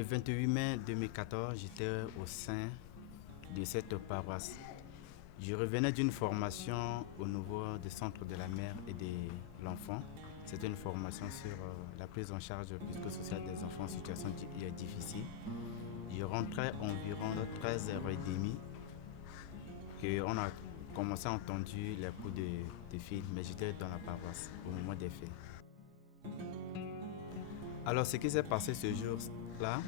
Le 28 mai 2014, j'étais au sein de cette paroisse. Je revenais d'une formation au niveau du centre de la mère et de l'enfant. C'était une formation sur la prise en charge psychosociale des enfants en situation difficile. Je rentrais environ 13h30 qu'on a commencé à entendre les coups de fil, mais j'étais dans la paroisse au moment des faits. Alors ce qui s'est passé ce jour-là,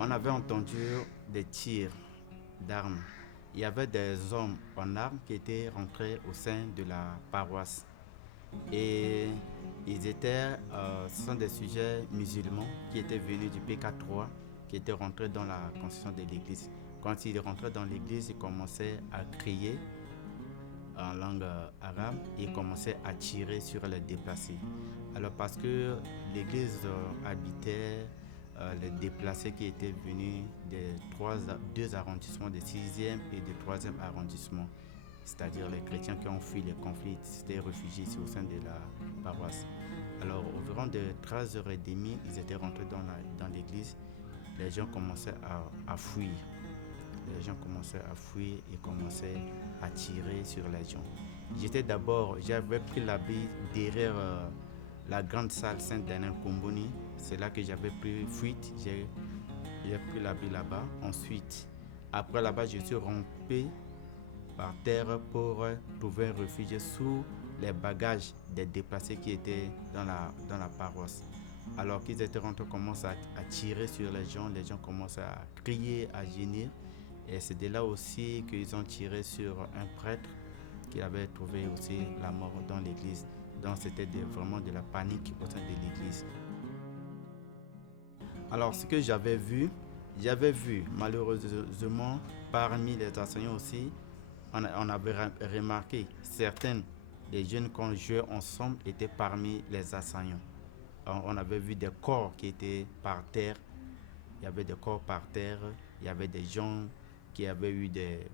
on avait entendu des tirs d'armes. Il y avait des hommes en armes qui étaient rentrés au sein de la paroisse. Et ce sont des sujets musulmans qui étaient venus du PK3, qui étaient rentrés dans la construction de l'église. Quand ils rentraient dans l'église, ils commençaient à crier en langue arabe et commençaient à tirer sur les déplacés. Alors parce que l'église habitait les déplacés qui étaient venus des deux arrondissements, du 6e et du 3e arrondissement, c'est-à-dire les chrétiens qui ont fui les conflits, s'étaient réfugiés ici au sein de la paroisse. Alors environ de 13h30, ils étaient rentrés dans l'église, les gens commençaient à fuir. Les gens commençaient à fuir et commençaient à tirer sur les gens. J'avais pris l'habit derrière la grande salle Saint-Denis-Comboni. C'est là que j'avais pris fuite. J'ai pris l'habit là-bas. Ensuite, après là-bas, je suis rampé par terre pour trouver un refuge sous les bagages des déplacés qui étaient dans la paroisse. Alors qu'ils étaient rentrés, commencent à tirer sur les gens commencent à crier, à gémir. Et c'est de là aussi qu'ils ont tiré sur un prêtre qui avait trouvé aussi la mort dans l'église. Donc c'était vraiment de la panique au sein de l'église. Alors ce que j'avais vu malheureusement parmi les enseignants aussi, on avait remarqué certains des jeunes qu'on jouait ensemble étaient parmi les assaillants. On avait vu des corps qui étaient par terre. Il y avait des corps par terre. Il y avait des gens qui avaient eu des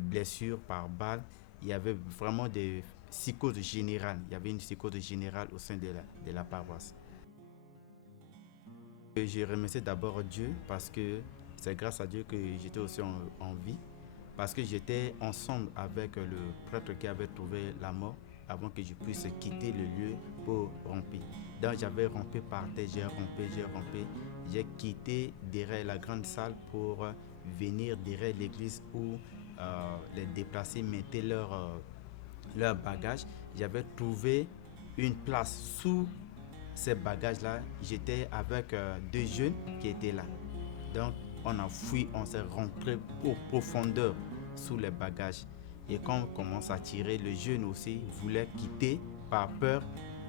blessures par balle. Il y avait vraiment des psychoses générales. Il y avait une psychose générale au sein de la paroisse. Je remercie d'abord Dieu parce que c'est grâce à Dieu que j'étais aussi en vie. Parce que j'étais ensemble avec le prêtre qui avait trouvé la mort avant que je puisse quitter le lieu pour ramper. Donc j'avais rampé par terre, j'ai rampé. J'ai quitté derrière la grande salle pour venir derrière l'église où les déplacés mettaient leur bagages. J'avais trouvé une place sous ces bagages-là. J'étais avec deux jeunes qui étaient là. Donc on a fui, on s'est rentré au profondeur sous les bagages. Et quand on commence à tirer, le jeune aussi voulait quitter par peur.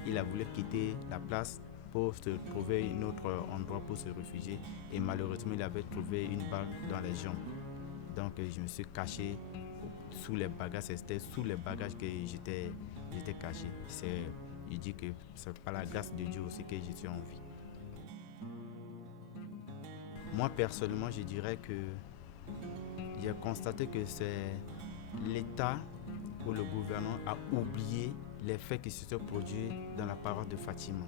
Il a voulu quitter la place pour se trouver un autre endroit pour se réfugier. Et malheureusement, il avait trouvé une balle dans les jambes. Donc je me suis caché sous les bagages. C'était sous les bagages que j'étais caché. Je dis que c'est par la grâce de Dieu aussi que je suis en vie. Moi personnellement, je dirais que j'ai constaté que c'est l'État ou le gouvernement a oublié les faits qui se sont produits dans la paroisse de Fatima.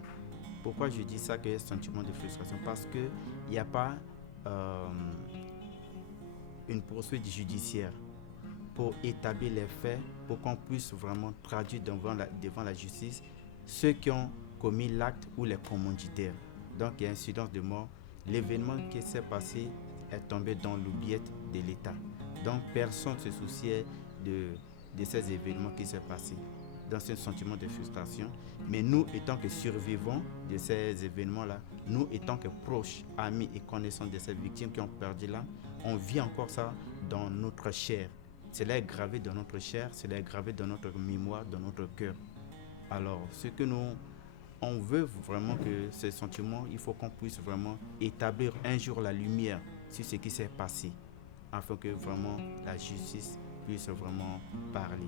Pourquoi je dis ça, qu'il y a un sentiment de frustration? Parce qu'il n'y a pas une poursuite judiciaire pour établir les faits, pour qu'on puisse vraiment traduire devant la justice ceux qui ont commis l'acte ou les commanditaires. Donc il y a un silence de mort. L'événement qui s'est passé est tombé dans l'oubliette de l'État. Donc personne ne se souciait de ces événements qui s'est passé. Dans ce sentiment de frustration. Mais nous, étant que survivants de ces événements-là, nous, étant que proches, amis et connaissants de ces victimes qui ont perdu là, on vit encore ça dans notre chair. Cela est gravé dans notre chair, cela est gravé dans notre mémoire, dans notre cœur. Alors, ce que on veut vraiment que ces sentiments, il faut qu'on puisse vraiment établir un jour la lumière sur ce qui s'est passé, afin que vraiment la justice puisse vraiment parler.